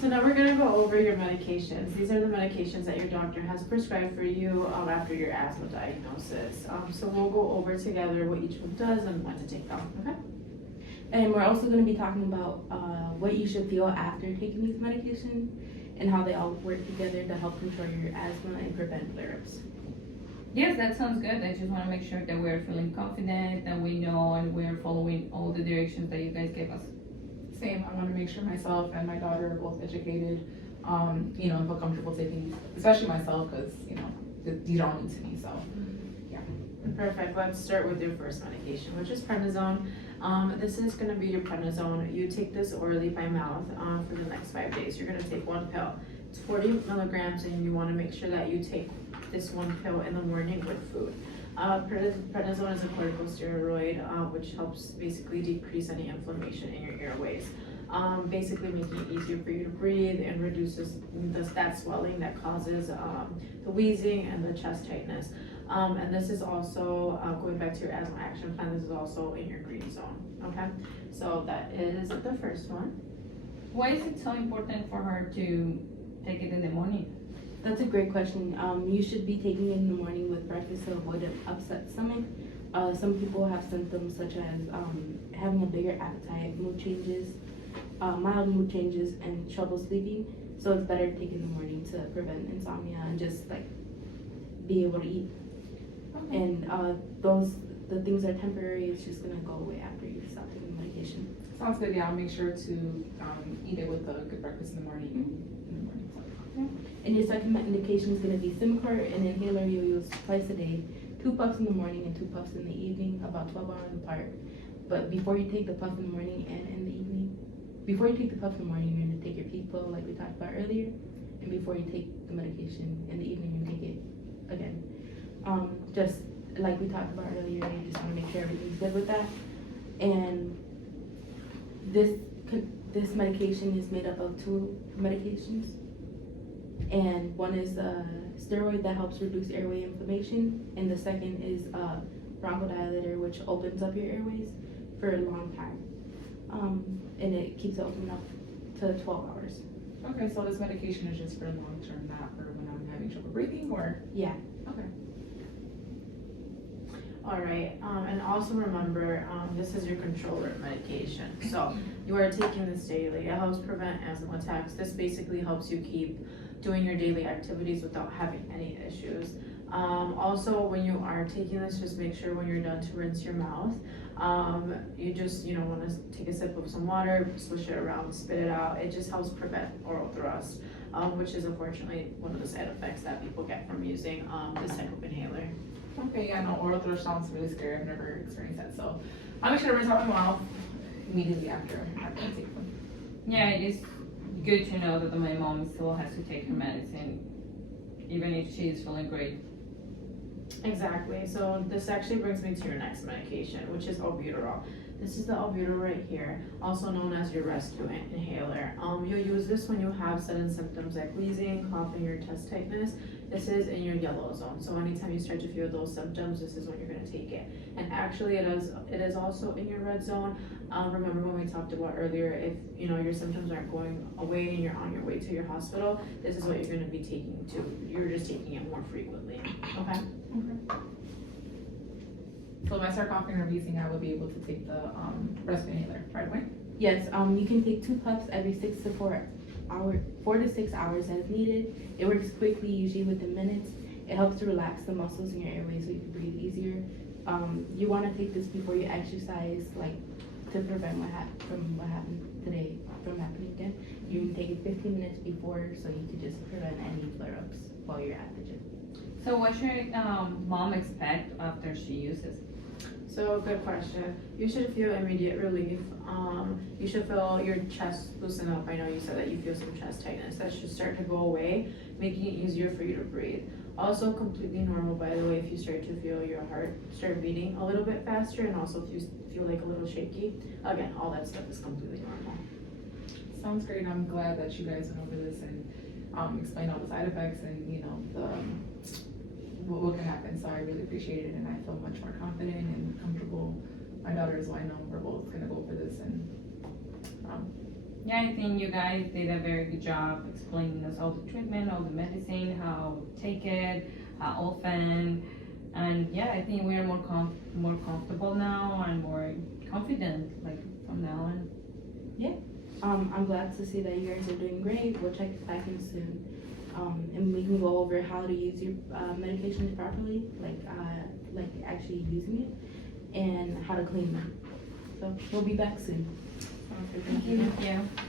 So now we're gonna go over your medications. These are the medications that your doctor has prescribed for you after your asthma diagnosis. So we'll go over together what each one does and when to take them, okay? And we're also going to be talking about what you should feel after taking these medications and how they all work together to help control your asthma and prevent flare-ups. Yes, that sounds good. I just want to make sure that we're feeling confident, that we know and we're following all the directions that you guys gave us. Same, I want to make sure myself and my daughter are both educated, and feel comfortable taking, especially myself, because, these are all new to me, so. Perfect. Let's start with your first medication, which is prednisone. This is going to be your prednisone. You take this orally by mouth for the next 5 days. You're going to take one pill. It's 40 milligrams, and you want to make sure that you take this one pill in the morning with food. Prednisone is a corticosteroid, which helps basically decrease any inflammation in your airways. Basically making it easier for you to breathe and reduces that swelling that causes the wheezing and the chest tightness. And this is also, going back to your asthma action plan, this is also in your green zone, okay? So that is the first one. Why is it so important for her to take it in the morning? That's a great question. You should be taking it in the morning with breakfast to avoid an upset stomach. Some people have symptoms such as having a bigger appetite, mood changes, mild mood changes, and trouble sleeping. So it's better to take it in the morning to prevent insomnia and just like be able to eat. Okay. And the things are temporary. It's just gonna go away after you stop taking the medication. Sounds good, yeah, I'll make sure to eat it with a good breakfast in the morning. And your second medication is gonna be Simcort, an inhaler you'll use twice a day, 2 puffs in the morning and 2 puffs in the evening, about 12 hours apart. But before you take the puff in the morning and in the evening, before you take the puff in the morning, you're gonna take your peak pill like we talked about earlier. And before you take the medication in the evening, you take it again. Just like we talked about earlier, you just wanna make sure everything's good with that. And this medication is made up of 2 medications. And one is a steroid that helps reduce airway inflammation, and the second is a bronchodilator, which opens up your airways for a long time. And it keeps it open up to 12 hours. Okay, so this medication is just for long term, not for when I'm having trouble breathing, or? Yeah. Okay. All right, and also remember, this is your controller medication. So you are taking this daily. It helps prevent asthma attacks. This basically helps you keep doing your daily activities without having any issues. Also, when you are taking this, just make sure when you're done to rinse your mouth. You just, want to take a sip of some water, swish it around, spit it out. It just helps prevent oral thrust, which is unfortunately one of the side effects that people get from using this type of inhaler. Okay, yeah, no, oral thrush sounds really scary. I've never experienced that, so I'll make sure to rinse out my mouth immediately after I take them. Yeah, it is good to know that my mom still has to take her medicine, even if she is feeling great. Exactly. So this actually brings me to your next medication, which is albuterol. This is the albuterol right here, also known as your rescue inhaler. You'll use this when you have sudden symptoms like wheezing, coughing, or chest tightness. This is in your yellow zone. So anytime you start to feel those symptoms, this is when you're going to take it. And actually, it is also in your red zone. Remember when we talked about earlier, if your symptoms aren't going away and you're on your way to your hospital, this is what you're going to be taking too. You're just taking it more frequently. Okay. Okay. So if I start coughing or wheezing, I would be able to take the rescue inhaler right away? Yes, you can take 2 puffs every 4 to 6 hours as needed. It works quickly, usually within minutes. It helps to relax the muscles in your airways so you can breathe easier. You want to take this before you exercise, like to prevent what happened today from happening again. You can take it 15 minutes before so you can just prevent any flare-ups while you're at the gym. So what should mom expect after she uses? So good question. You should feel immediate relief. You should feel your chest loosen up. I know you said that you feel some chest tightness. That should start to go away, making it easier for you to breathe. Also completely normal, by the way, if you start to feel your heart start beating a little bit faster, and also if you feel like a little shaky. Again, all that stuff is completely normal. Sounds great. I'm glad that you guys went over this and explained all the side effects and what can happen. So I really appreciate it, and I feel much more confident and comfortable. My daughter, so I know we're both gonna go for this, and Yeah, I think you guys did a very good job explaining us all the treatment, all the medicine, how to take it, how often. And yeah, I think we're more comfortable now and more confident, like from now on. I'm glad to see that you guys are doing great. We'll check back in soon. And we can go over how to use your medications properly, like actually using it, and how to clean them. So we'll be back soon. Sounds good. Thank you. Thank you.